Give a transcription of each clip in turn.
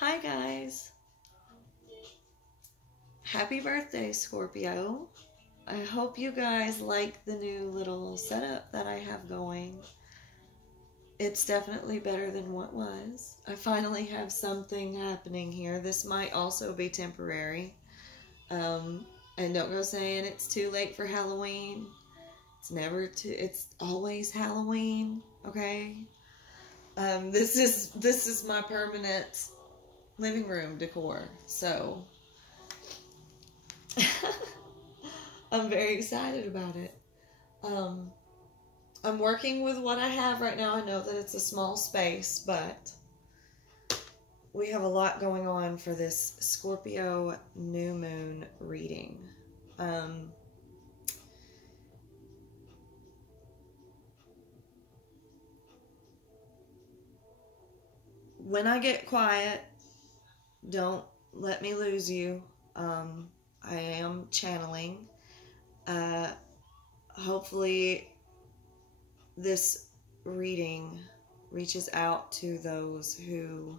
Hi guys. Happy birthday, Scorpio. I hope you guys like the new little setup that I have going. It's definitely better than what was. I finally have something happening here. This might also be temporary. And don't go saying it's too late for Halloween. It's always Halloween, okay? This is my permanent living room decor. So I'm very excited about it. I'm working with what I have right now. I know that it's a small space, but we have a lot going on for this Scorpio new moon reading. When I get quiet, don't let me lose you. I am channeling. Hopefully this reading reaches out to those who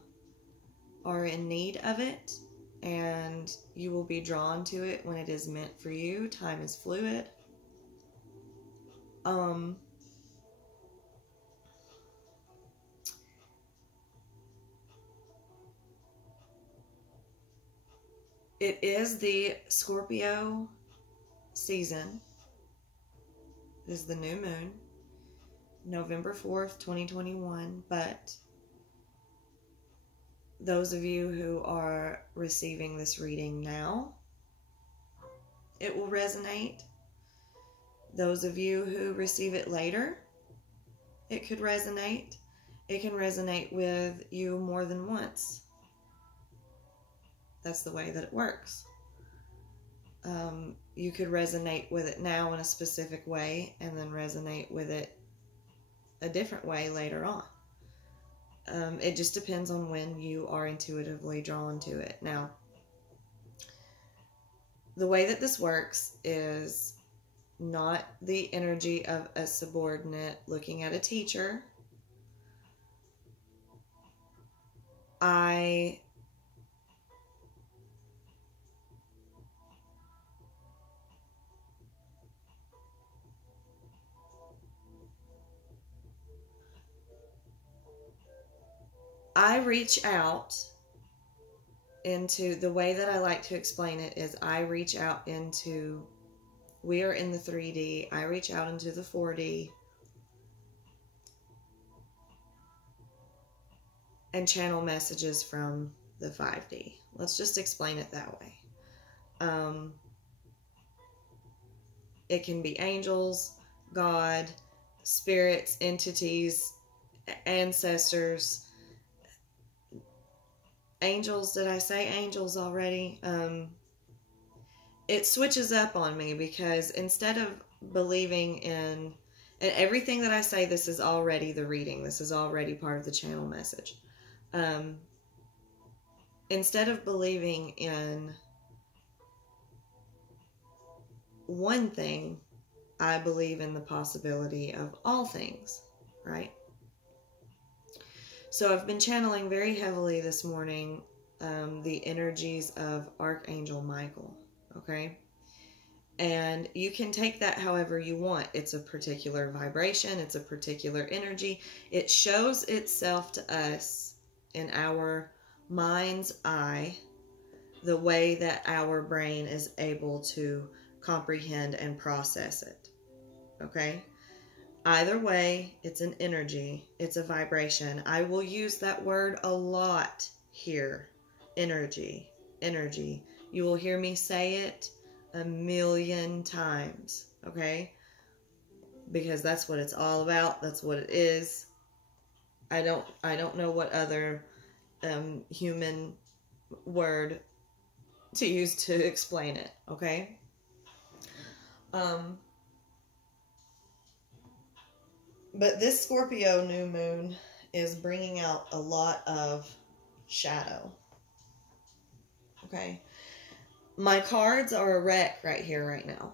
are in need of it, and you will be drawn to it when it is meant for you. Time is fluid. It is the Scorpio season. This is the new moon, November 4th, 2021, but those of you who are receiving this reading now, it will resonate. Those of you who receive it later, it could resonate. It can resonate with you more than once. That's the way that it works. You could resonate with it now in a specific way and then resonate with it a different way later on. It just depends on when you are intuitively drawn to it. Now, the way that this works is not the energy of a subordinate looking at a teacher. I reach out into, the way that I like to explain it is I reach out into, we are in the 3D, I reach out into the 4D and channel messages from the 5D. Let's just explain it that way. It can be angels, God, spirits, entities, ancestors. Angels, did I say angels already? It switches up on me because instead of believing in, and everything that I say, this is already the reading. This is already part of the channel message. Instead of believing in one thing, I believe in the possibility of all things, right? So I've been channeling very heavily this morning the energies of Archangel Michael, okay? And you can take that however you want. It's a particular vibration. It's a particular energy. It shows itself to us in our mind's eye the way that our brain is able to comprehend and process it, okay? Either way, it's an energy. It's a vibration. I will use that word a lot here. Energy. Energy. You will hear me say it a million times, okay? Because that's what it's all about. That's what it is. I don't know what other human word to use to explain it, okay? But this Scorpio new moon is bringing out a lot of shadow. Okay. My cards are a wreck right here, right now.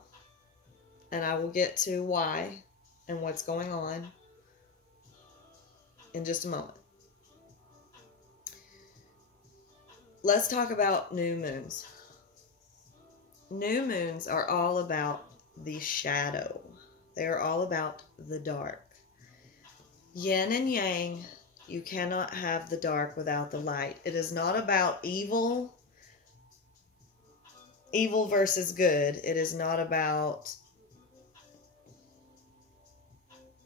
And I will get to why and what's going on in just a moment. let's talk about new moons. New moons are all about the shadow. They are all about the dark. Yin and yang, you cannot have the dark without the light. It is not about evil versus good. It is not about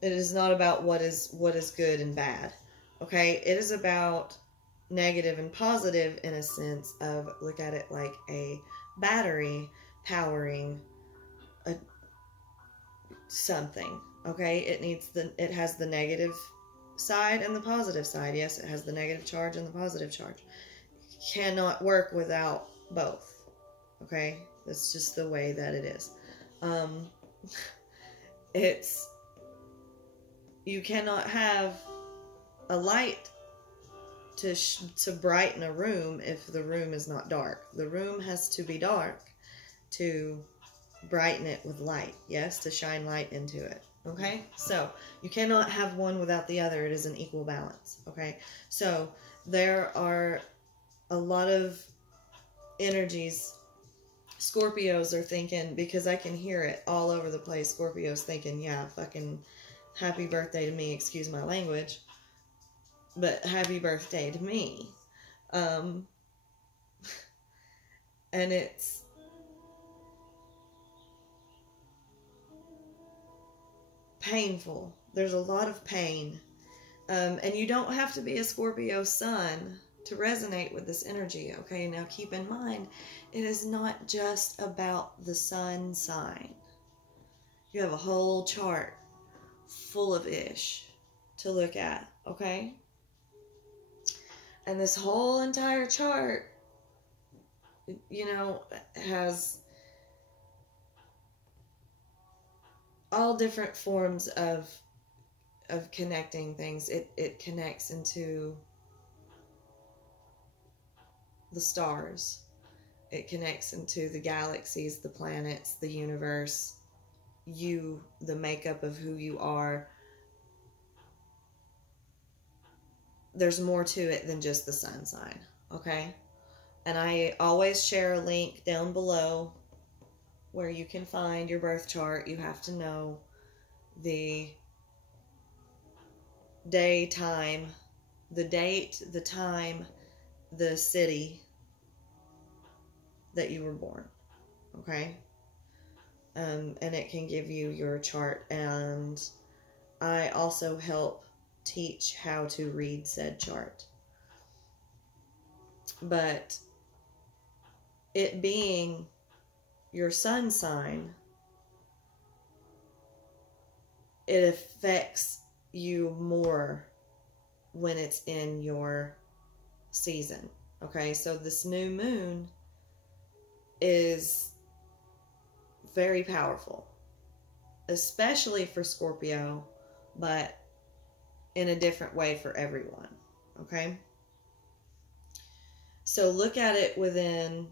what is good and bad. Okay? It is about negative and positive in a sense of, look at it like a battery powering a something. Okay? It has the negative side and the positive side. Yes, it has the negative charge and the positive charge. It cannot work without both. Okay? That's just the way that it is. You cannot have a light to brighten a room if the room is not dark. The room has to be dark to brighten it with light. Yes, to shine light into it. Okay? So, you cannot have one without the other. It is an equal balance. Okay? So, there are a lot of energies. Scorpios are thinking, because I can hear it all over the place, Scorpios thinking, yeah, fucking happy birthday to me, excuse my language, but happy birthday to me. And it's painful. There's a lot of pain. And you don't have to be a Scorpio sun to resonate with this energy. Okay, now keep in mind, it is not just about the sun sign. You have a whole chart full of ish to look at. Okay? And this whole entire chart, has all different forms of connecting things. It connects into the stars. It connects into the galaxies, the planets, the universe, you, the makeup of who you are. There's more to it than just the sun sign, okay? And I always share a link down below where you can find your birth chart. You have to know the day, time, the date, the time, the city that you were born, okay? And it can give you your chart. And I also help teach how to read said chart. But it being your sun sign, it affects you more when it's in your season. Okay, so this new moon is very powerful, especially for Scorpio, but in a different way for everyone. Okay, so look at it within,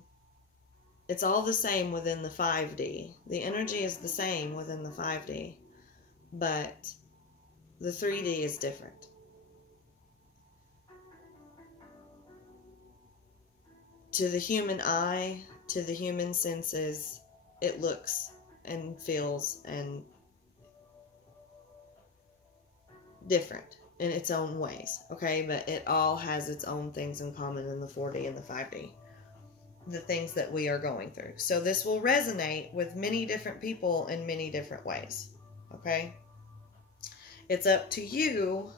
it's all the same within the 5D. The energy is the same within the 5D, but the 3D is different. To the human eye, to the human senses, it looks and feels and different in its own ways, okay? But it all has its own things in common in the 4D and the 5D. The things that we are going through. So this will resonate with many different people in many different ways, okay? It's up to you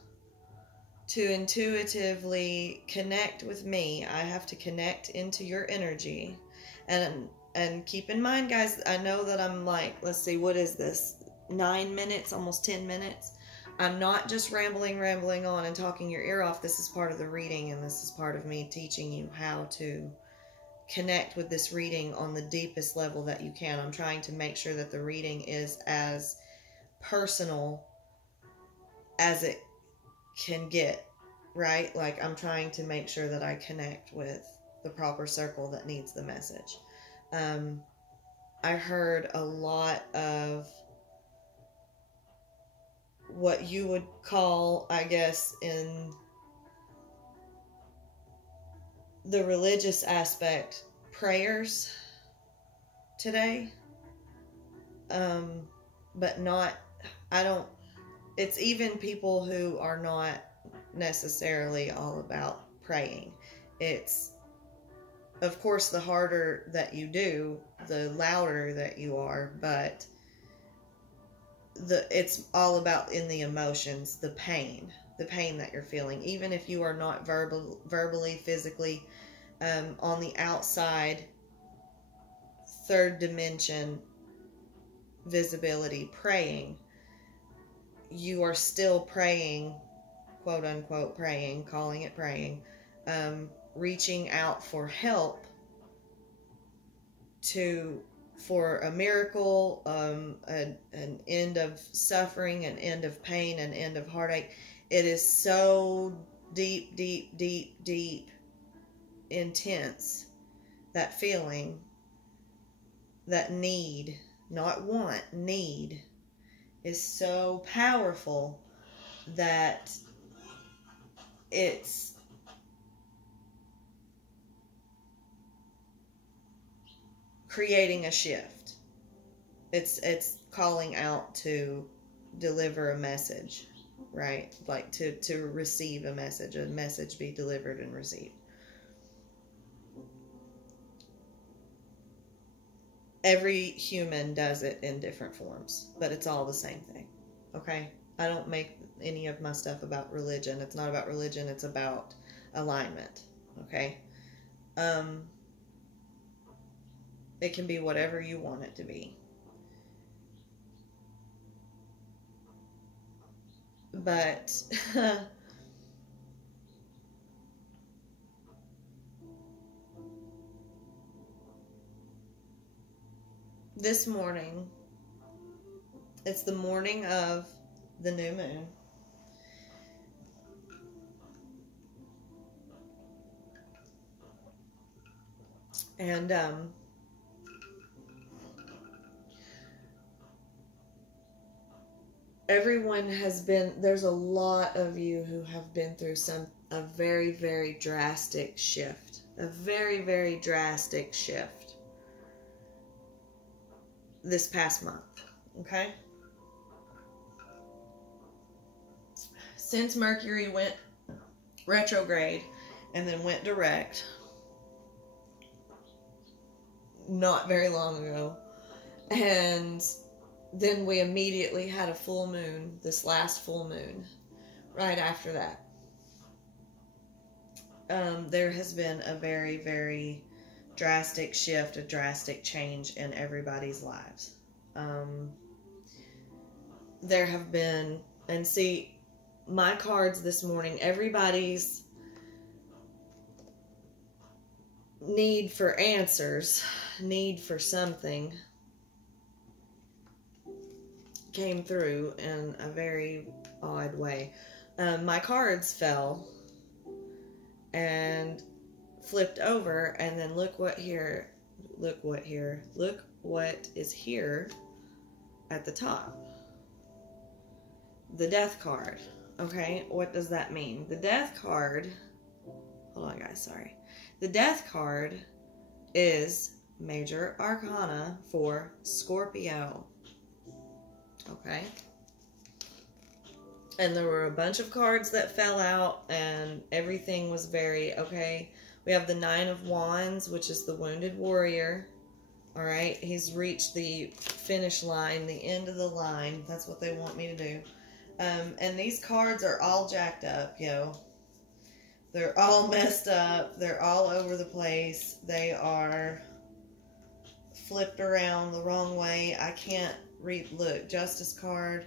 to intuitively connect with me. I have to connect into your energy. And keep in mind, guys, I know that I'm like, let's see, what is this? 9 minutes, almost 10 minutes. I'm not just rambling on and talking your ear off. This is part of the reading, and this is part of me teaching you how to connect with this reading on the deepest level that you can. I'm trying to make sure that the reading is as personal as it can get, right? Like, I'm trying to make sure that I connect with the proper circle that needs the message. I heard a lot of what you would call, I guess, in the religious aspect, prayers today, but not, it's even people who are not necessarily all about praying. It's, of course, the harder that you do, the louder that you are, but it's all about in the emotions, the pain that you're feeling, even if you are not verbally, physically, on the outside, third dimension visibility praying, you are still praying, quote unquote praying, calling it praying, reaching out for help for a miracle, an end of suffering, an end of pain, an end of heartache. It is so deep, deep, deep, deep, intense, that feeling, that need, not want, need, is so powerful that it's creating a shift. It's calling out to deliver a message, right? Like to receive a message be delivered and received. Every human does it in different forms, but it's all the same thing. Okay? I don't make any of my stuff about religion. It's not about religion, it's about alignment. Okay? It can be whatever you want it to be. But this morning, it's the morning of the new moon. And everyone has been, there's a lot of you who have been through a very, very drastic shift. A very, very drastic shift this past month. Okay? Since Mercury went retrograde and then went direct not very long ago, and then we immediately had a full moon, this last full moon, right after that. There has been a very, very drastic shift, a drastic change in everybody's lives. There have been, and see, my cards this morning, everybody's need for answers, need for something, came through in a very odd way. My cards fell and flipped over, and then look what is here at the top. The Death card. Okay, what does that mean? The Death card, hold on guys, sorry. The Death card is Major Arcana for Scorpio. Okay. And there were a bunch of cards that fell out, and everything was very, okay. We have the Nine of Wands, which is the Wounded Warrior. All right. He's reached the finish line, the end of the line. That's what they want me to do. And these cards are all jacked up, yo. They're all messed up. They're all over the place. They are flipped around the wrong way. I can't read. Look, Justice card.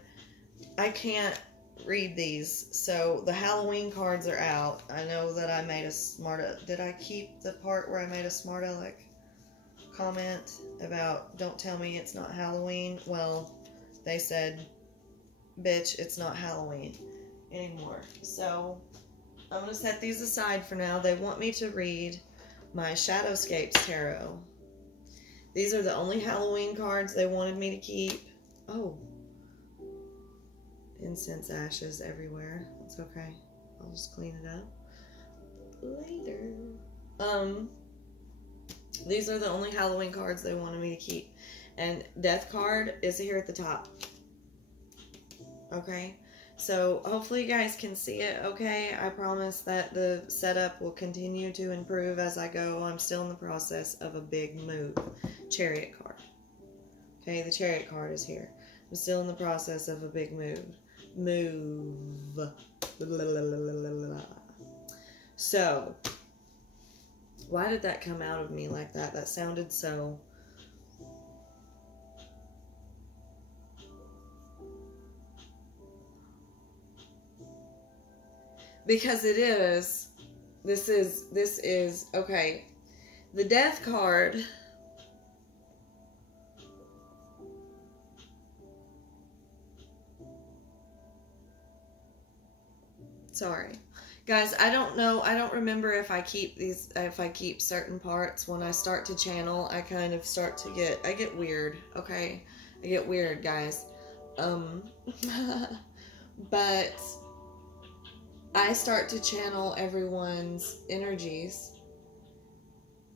I can't read these. So the Halloween cards are out. I know that I made a smart... Did I keep the part where I made a smart aleck comment about don't tell me it's not Halloween? Well, they said, bitch, it's not Halloween anymore. So I'm going to set these aside for now. They want me to read my Shadowscapes Tarot. These are the only Halloween cards they wanted me to keep. Oh. Incense ashes everywhere. It's okay. I'll just clean it up later. These are the only Halloween cards they wanted me to keep. And Death card is here at the top. Okay? So hopefully you guys can see it, okay? I promise that the setup will continue to improve as I go. I'm still in the process of a big move. Chariot card. Okay, the Chariot card is here. I'm still in the process of a big move. So, why did that come out of me like that? That sounded so... Because it is, this is, okay, the Death card, sorry. Guys, I don't know, I don't remember if I keep these, if I keep certain parts. When I start to channel, I kind of start to I get weird, okay? I get weird, guys. But I start to channel everyone's energies.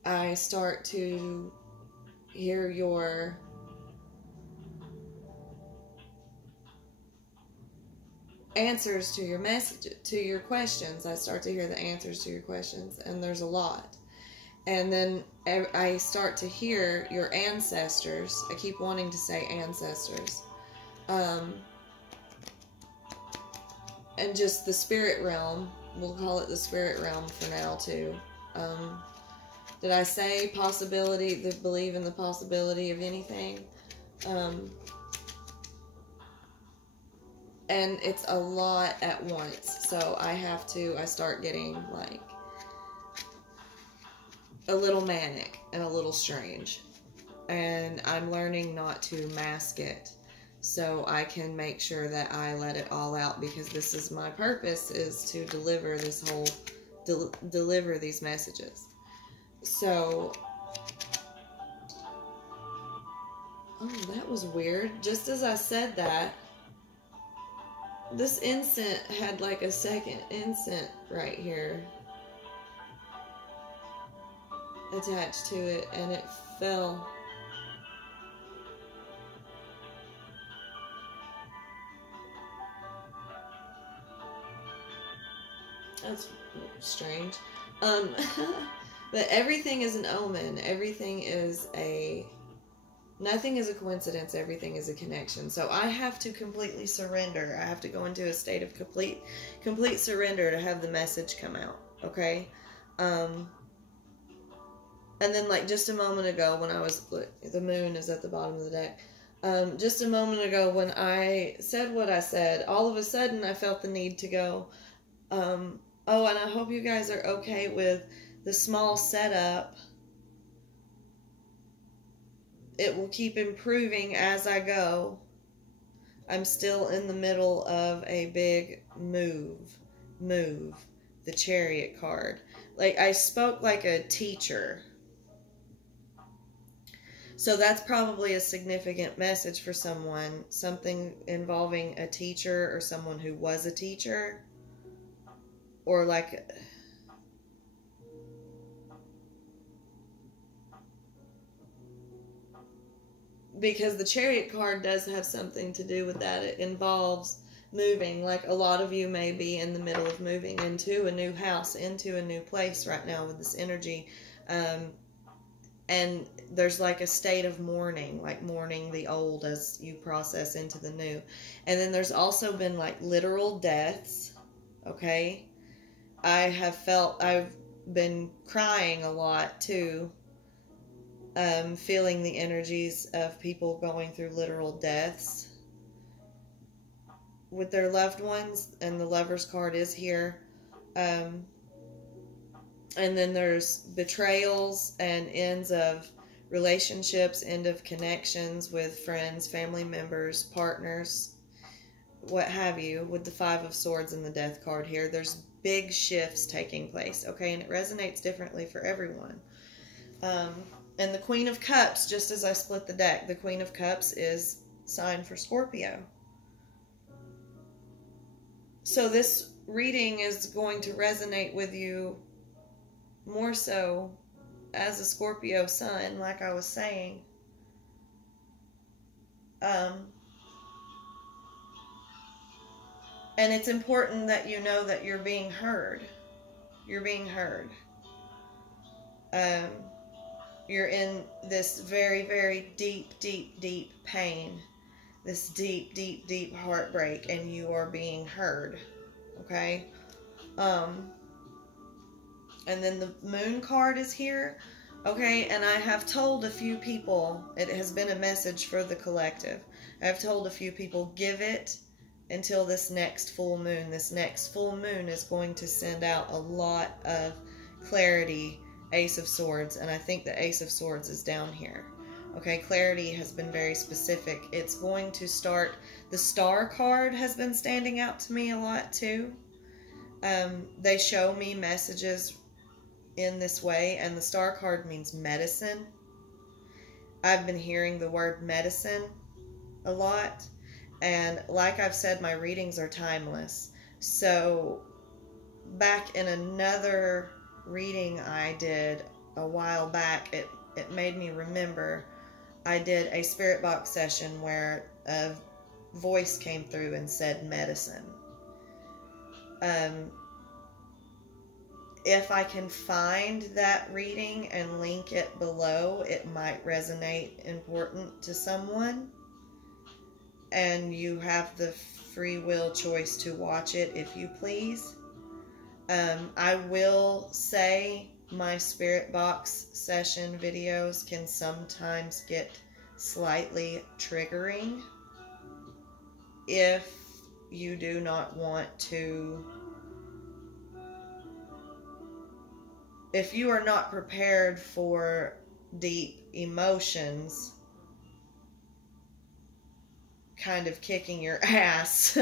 I start to hear your answers to your message, to your questions. I start to hear the answers to your questions, and there's a lot. And then I start to hear your ancestors. I keep wanting to say ancestors. And just the spirit realm. We'll call it the spirit realm for now, too. Did I say possibility, believe in the possibility of anything? And it's a lot at once. So I start getting, like, a little manic and a little strange. And I'm learning not to mask it, so I can make sure that I let it all out, because this is my purpose, is to deliver this whole, deliver these messages. So, oh, that was weird. Just as I said that, this incense had like a second incense right here attached to it, and it fell. That's strange. But everything is an omen. Everything is nothing is a coincidence. Everything is a connection. So I have to completely surrender. I have to go into a state of complete surrender to have the message come out. Okay? And then, like, just a moment ago when I was, the moon is at the bottom of the deck. Just a moment ago when I said what I said, all of a sudden I felt the need to go, oh, and I hope you guys are okay with the small setup. It will keep improving as I go. I'm still in the middle of a big move. The Chariot card. Like, I spoke like a teacher. So that's probably a significant message for someone. Something involving a teacher or someone who was a teacher. Or like... Because the Chariot card does have something to do with that. It involves moving. Like, a lot of you may be in the middle of moving into a new house, into a new place right now with this energy. And there's like a state of mourning, like mourning the old as you process into the new. And then there's also been like literal deaths, okay? I've been crying a lot too, feeling the energies of people going through literal deaths with their loved ones, and the Lover's card is here. And then there's betrayals and ends of relationships, end of connections with friends, family members, partners, what have you, with the Five of Swords and the Death card here. There's big shifts taking place, okay? And it resonates differently for everyone. And the Queen of Cups, just as I split the deck, the Queen of Cups is sign for Scorpio. So this reading is going to resonate with you more so as a Scorpio sun, like I was saying, and it's important that you know that you're being heard. You're being heard. You're in this very, very deep, deep, deep pain, this deep, deep, deep heartbreak, and you are being heard. Okay? And then the moon card is here. Okay, and I have told a few people, it has been a message for the collective. I have told a few people, give it until this next full moon. This next full moon is going to send out a lot of clarity. Ace of Swords, and I think the Ace of Swords is down here. Okay, clarity has been very specific. It's going to start, the Star card has been standing out to me a lot too. They show me messages in this way, and the Star card means medicine. I've been hearing the word medicine a lot, and like I've said, my readings are timeless. So back in another reading I did a while back, it made me remember I did a spirit box session where a voice came through and said medicine. If I can find that reading and link it below, it might resonate important to someone, and you have the free will choice to watch it if you please. I will say my spirit box session videos can sometimes get slightly triggering if you do not want to, if you are not prepared for deep emotions kind of kicking your ass,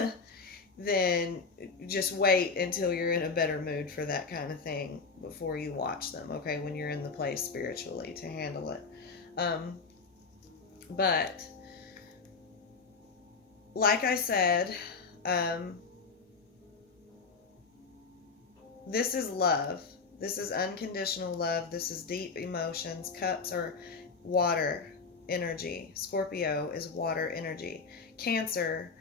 then just wait until you're in a better mood for that kind of thing before you watch them, okay, when you're in the place spiritually to handle it. But like I said, this is love. This is unconditional love. This is deep emotions. Cups are water energy. Scorpio is water energy. Cancer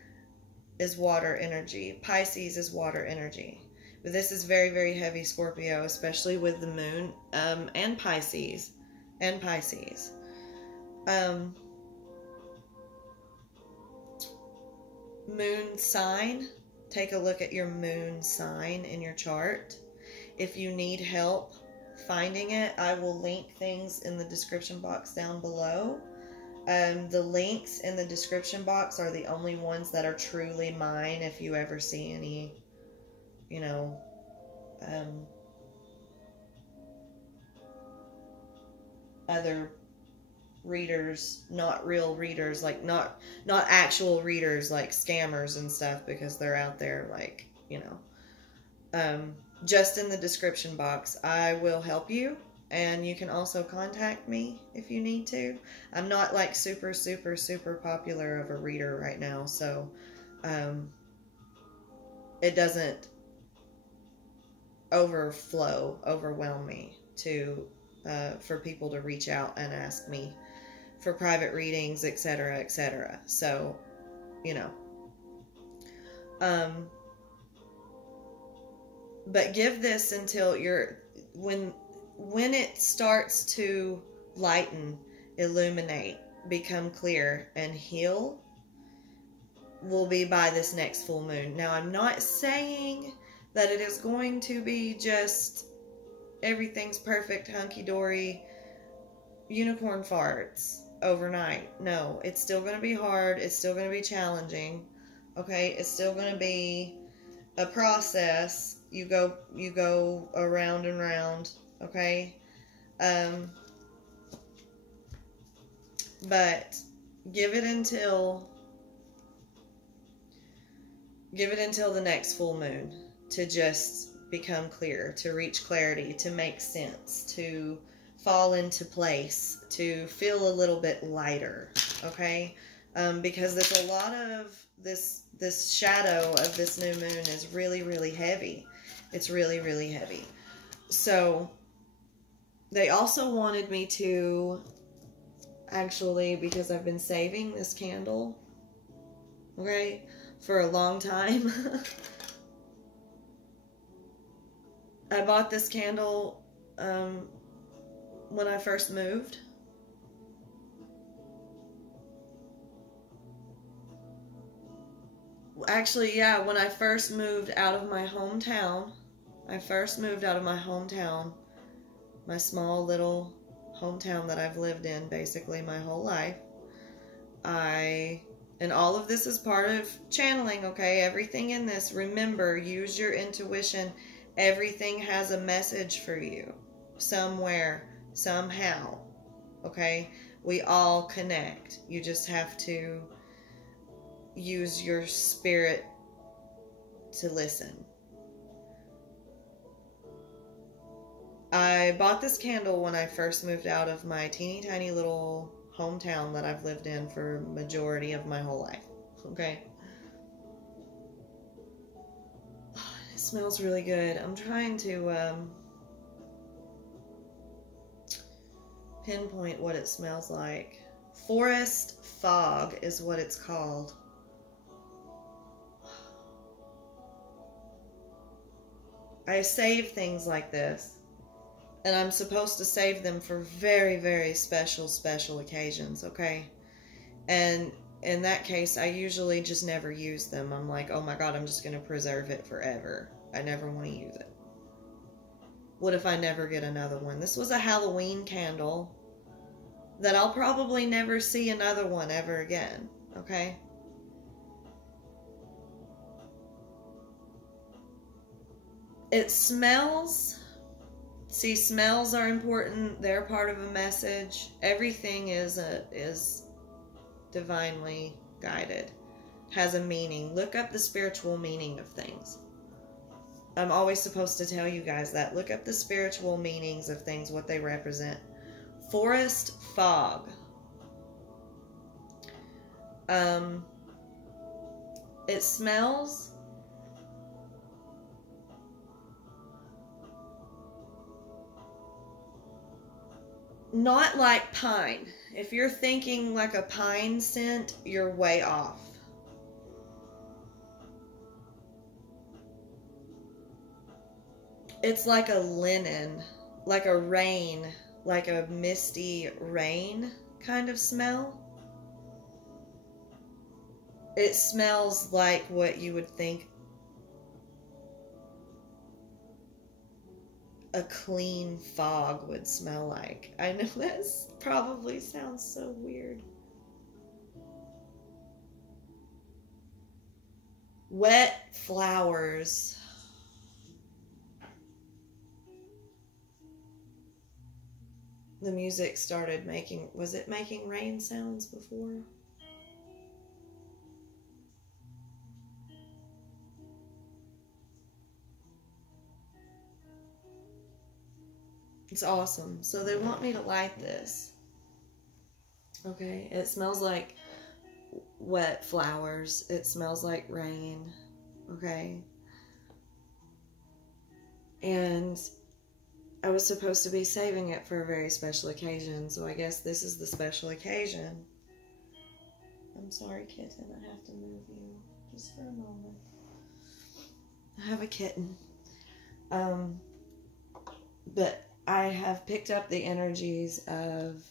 is water energy. Pisces is water energy. But this is very, very heavy Scorpio, especially with the moon, and Pisces. Moon sign. Take a look at your moon sign in your chart. If you need help finding it, I will link things in the description box down below. The links in the description box are the only ones that are truly mine. If you ever see any, you know, other readers, not real readers, like not actual readers, like scammers and stuff, because they're out there, like, you know, just in the description box. I will help you. And you can also contact me if you need to. I'm not like super, super, super popular of a reader right now, so it doesn't overwhelm me to for people to reach out and ask me for private readings, etc., etc. So, you know. But give this until you're when it starts to lighten, illuminate, become clear, and heal, will be by this next full moon. Now, I'm not saying that it is going to be just everything's perfect, hunky-dory, unicorn farts overnight. No, it's still going to be hard. It's still going to be challenging. Okay? It's still going to be a process. You go around and round. Okay? But give it until the next full moon to just become clear, to reach clarity, to make sense, to fall into place, to feel a little bit lighter. Okay? Because there's a lot of this shadow of this new moon is really, really heavy. It's really, really heavy. So They also wanted me to, actually, because I've been saving this candle, okay, for a long time. I bought this candle when I first moved. Actually, yeah, when I first moved out of my hometown. My small little hometown that I've lived in basically my whole life. And all of this is part of channeling, okay? Everything in this, remember, use your intuition. Everything has a message for you somewhere, somehow, okay? We all connect. You just have to use your spirit to listen. I bought this candle when I first moved out of my teeny tiny little hometown that I've lived in for majority of my whole life. Okay. It smells really good. I'm trying to pinpoint what it smells like. Forest fog is what it's called. I save things like this. And I'm supposed to save them for very, very special occasions, okay? And in that case, I usually just never use them. I'm like, oh my God, I'm just going to preserve it forever. I never want to use it. What if I never get another one? This was a Halloween candle that I'll probably never see another one ever again, okay? It smells... See, smells are important. They're part of a message. Everything is divinely guided. Has a meaning. Look up the spiritual meaning of things. I'm always supposed to tell you guys that. Look up the spiritual meanings of things, what they represent. Forest fog. It smells... not like pine. If you're thinking like a pine scent, you're way off. It's like a linen, like a rain, like a misty rain kind of smell. It smells like what you would think a clean fog would smell like. I know that probably sounds so weird. Wet flowers. The music started making, was it making rain sounds before? It's awesome. So they want me to light this. Okay, it smells like wet flowers. It smells like rain. Okay. And I was supposed to be saving it for a very special occasion, so I guess this is the special occasion. I'm sorry, kitten. I have to move you just for a moment. I have a kitten. But I have picked up the energies of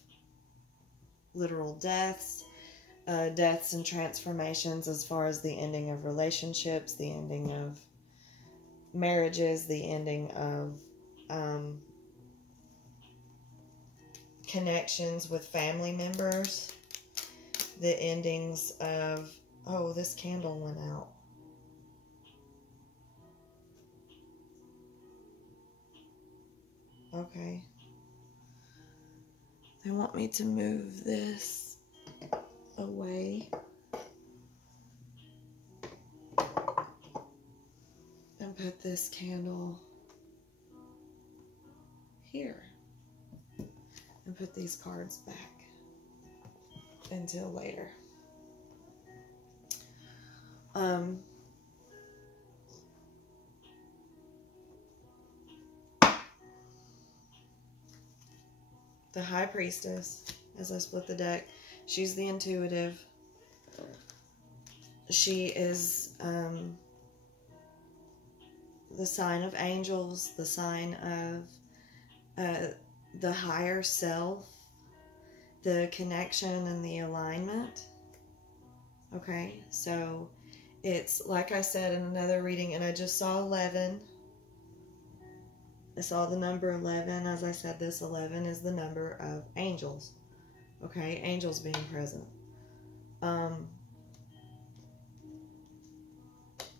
literal deaths, deaths and transformations as far as the ending of relationships, the ending of marriages, the ending of connections with family members, the endings of, oh, this candle went out. Okay. They want me to move this away and put this candle here and put these cards back until later. the High Priestess, as I split the deck. She's the intuitive. She is the sign of angels, the sign of the higher self, the connection and the alignment. Okay, so it's like I said in another reading, and I just saw 11. I saw the number 11. As I said, this 11 is the number of angels. Okay, angels being present.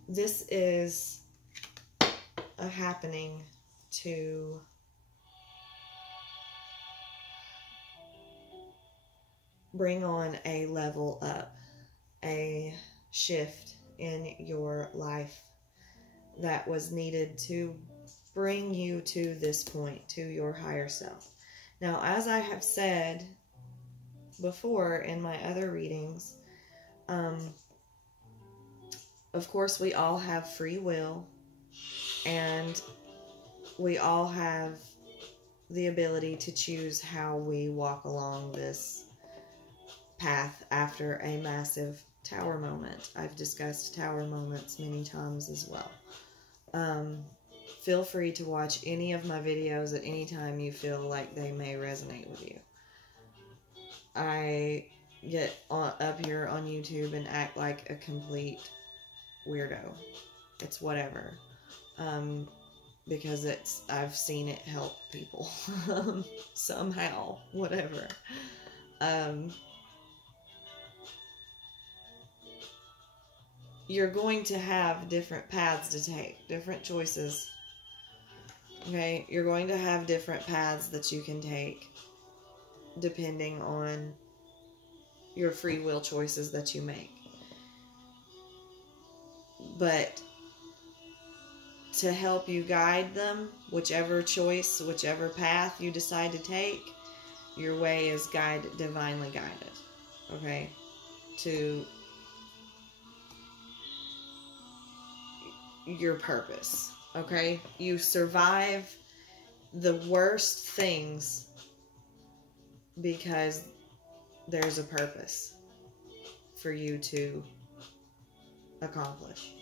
This is a happening to bring on a level up, a shift in your life that was needed to bring you to this point, to your higher self. Now, as I have said before in my other readings, of course we all have free will, and we all have the ability to choose how we walk along this path after a massive tower moment. I've discussed tower moments many times as well. Feel free to watch any of my videos at any time you feel like they may resonate with you. I get up here on YouTube and act like a complete weirdo. It's whatever. Because I've seen it help people. Somehow. Whatever. You're going to have different paths to take, different choices. Okay? You're going to have different paths that you can take depending on your free will choices that you make. But to help you guide them, whichever choice, whichever path you decide to take, your way is divinely guided. Okay? To your purpose. Okay? You survive the worst things because there's a purpose for you to accomplish.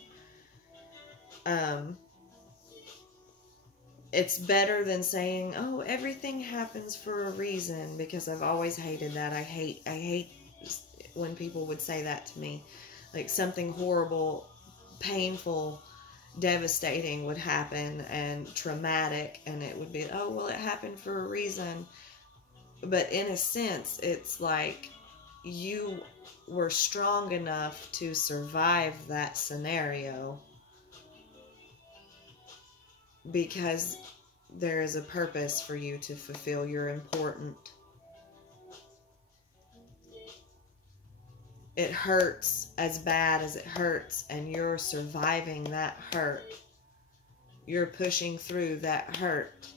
It's better than saying, oh, everything happens for a reason, because I've always hated that. I hate when people would say that to me. Like something horrible, painful, devastating would happen and traumatic, and it would be, oh, well, it happened for a reason. But in a sense, it's like you were strong enough to survive that scenario because there is a purpose for you to fulfill. You're important. It hurts as bad as it hurts, and you're surviving that hurt. You're pushing through that hurt.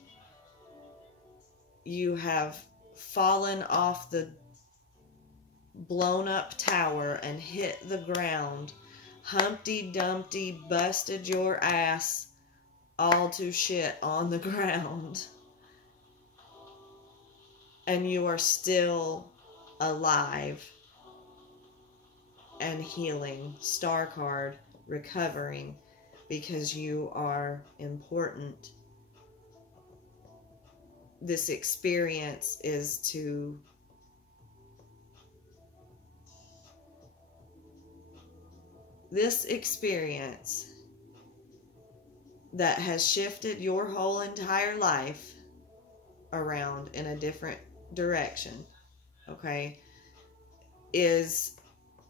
You have fallen off the blown up tower and hit the ground. Humpty Dumpty busted your ass all to shit on the ground. And you are still alive and healing. Star card, recovering, because you are important. This experience is to this experience that has shifted your whole entire life around in a different direction, okay, is,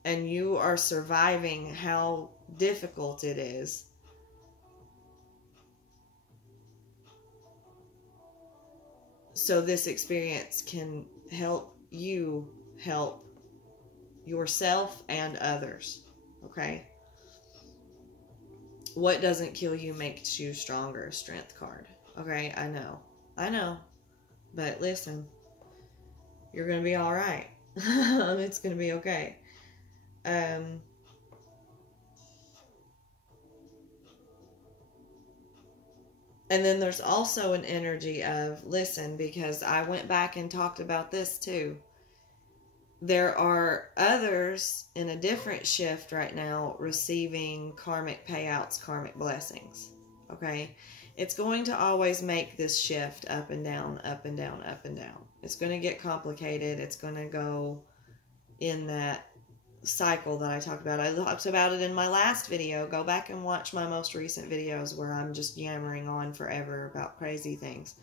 and you are surviving how difficult it is. So this experience can help you help yourself and others, okay? What doesn't kill you makes you stronger, strength card. Okay, I know. But listen, you're going to be all right. It's going to be okay. And then there's also an energy of, listen, because I went back and talked about this too. There are others in a different shift right now receiving karmic payouts, karmic blessings. Okay? It's going to always make this shift up and down, up and down, up and down. It's going to get complicated. It's going to go in that cycle that I talked about. I talked about it in my last video. Go back and watch my most recent videos where I'm just yammering on forever about crazy things.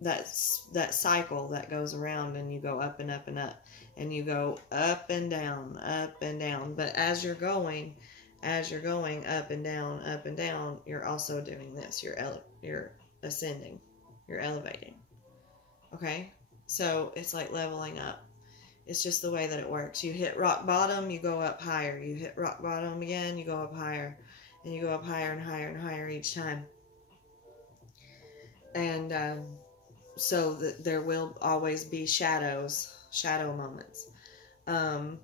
That's that cycle that goes around, and you go up and up and up, and you go up and down, up and down. But as you're going up and down, you're also doing this. You're ascending, you're elevating. Okay, so it's like leveling up. It's just the way that it works. You hit rock bottom, you go up higher. You hit rock bottom again, you go up higher, and you go up higher and higher and higher each time. And so that there will always be shadow moments. But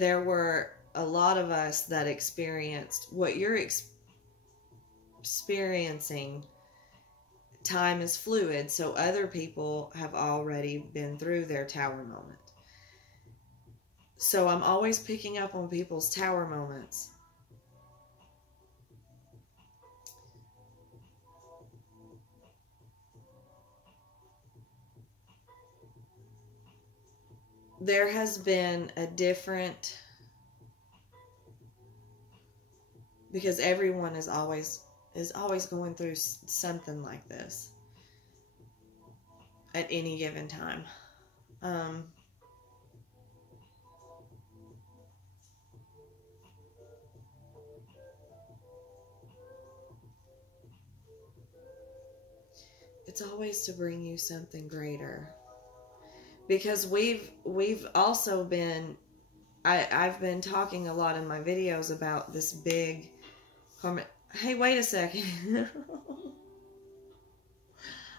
there were a lot of us that experienced what you're experiencing. Time is fluid, so other people have already been through their tower moment. So I'm always picking up on people's tower moments. There has been a different, because everyone is always going through something like this at any given time. It's always to bring you something greater. Because we've also been, I've been talking a lot in my videos about this big karma. Hey, wait a second.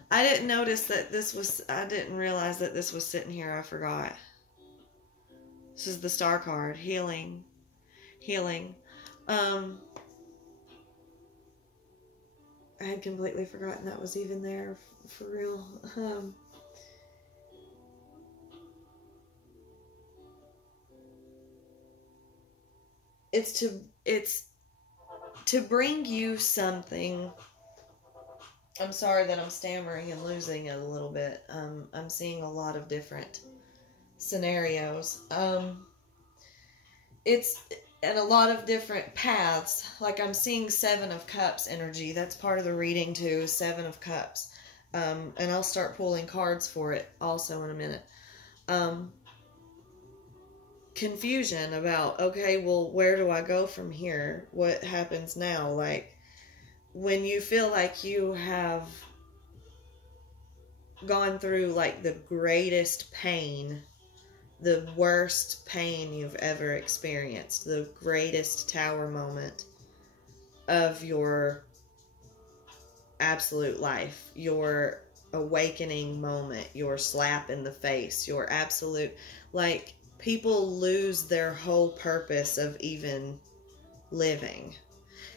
I didn't notice that I didn't realize that this was sitting here. I forgot. This is the star card, healing. I had completely forgotten that was even there, for real. It's to bring you something. I'm sorry that I'm stammering and losing it a little bit. I'm seeing a lot of different scenarios. It's and a lot of different paths. Like I'm seeing 7 of Cups energy. That's part of the reading too, 7 of Cups. And I'll start pulling cards for it also in a minute. Confusion about, okay, well, where do I go from here? What happens now? Like, when you feel like you have gone through, like, the greatest pain, the worst pain you've ever experienced, the greatest tower moment of your absolute life, your awakening moment, your slap in the face, your absolute, like, people lose their whole purpose of even living.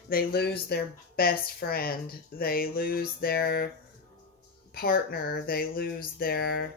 They lose their best friend. They lose their partner. They lose their